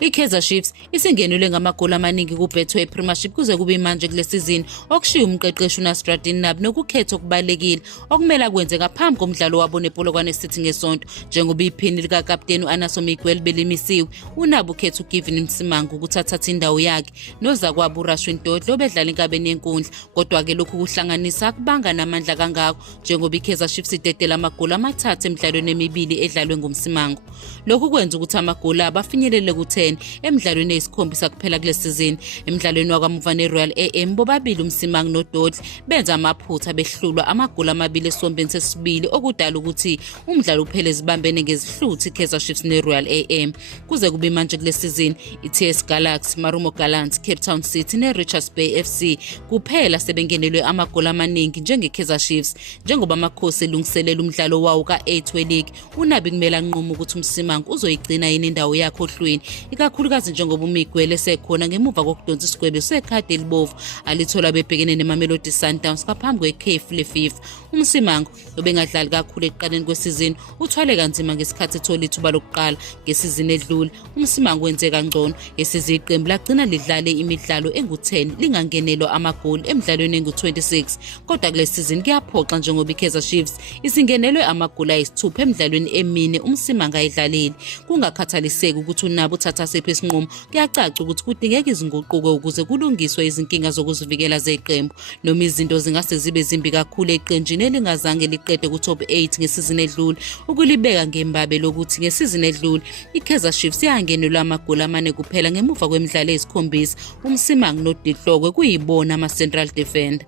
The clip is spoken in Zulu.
I-Kaizer Chiefs isingenelwe ngamagoli amaningi ku-Betway Premiership kuze kube manje kule sizini, okushiya umqeqeshi uNasruddin Nabi nokukhetha okubalekile okumele akwenze ngaphambi komdlalo wabo nePolokwane City ngesonto. Njengoba iphini likakapteni u-Anaso Miguel belimisiwe, uNabi ukhetha uGiven Msimangu ukuthi athathe indawo yakhe nozakwabo uRashwin Dodlo obedlala enkabeni yenkundla. Kodwa-ke lokhu kuhlanganisa akubanga namandla kangako njengoba i-Kaizer Chiefs idedela amagoli amathathu emidlalweni emibili edlalwe nguMsimangu. Lokhu kwenza ukuthi amagoli abo afinyelele ku-10 emidlalweni eyisikhombisa kuphela kule sizini. Emidlalweni wakamuva neRoyal AM bobabili uMsimangu noDodle benza amaphutha behlulwa amagoli amabili esombeni sesibili okudala ukuthi umdlalo uphele zibambene ngezihluthi i-Kaizer Chiefs neRoyal AM. Kuze kube manje kule sizini i-TS Galaxy, Marumo Gallants, Cape Town City neRichards Bay FC kuphela sebengenelwe amagoli amaningi njenge-Kaizer Chiefs. Njengoba amakhosi elungiselela umdlalo wawo ka-8 we-league, uNabi kumele anqume ukuthi uMsimangu uzoyigcina yini indawo yakhe ohlwini, ikakhulukazi njengoba uMiguel esekhona ngemuva kokudonsa isigwebo sekhadi elibovu alithola bebhekene neMamelodi Sundowns ngaphambi kwekhefu leFIFA. uMsimangu obengadlali kakhulu ekuqaleni kwesizini uthwale kanzima ngesikhathi ethola ithuba lokuqala ngesizini edlule. uMsimangu wenze kangcono esize iqembu lagcina lidlale imidlalo engu-10 lingangenelwa amagoli emidlalweni engu-26. Kodwa kule sizini kuyaphoxa njengoba i-Kaizer Chiefs isingenelwe amagoli ayisithupha emidlalweni emine uMsimangu ayidlalile. Kungakhathaliseki ukuthi uNabi uthatha sephi isinqumo, kuyacaca ukuthi kudingeka izinguquko ukuze kulungiswe izinkinga zokuzivikela zeqembu. Noma izinto zingase zibe zimbi kakhulu eqenjini elingazange liqede ku-top 8 ngesizini edlule, ukulibeka ngembabe lokuthi ngesizini edlule i-Kaizer Chiefs yangenelwa amagoli amane kuphela ngemuva kwemidlalo eyisikhombisa. uMsimangu noDihlokwe kuyibona ama-central defender.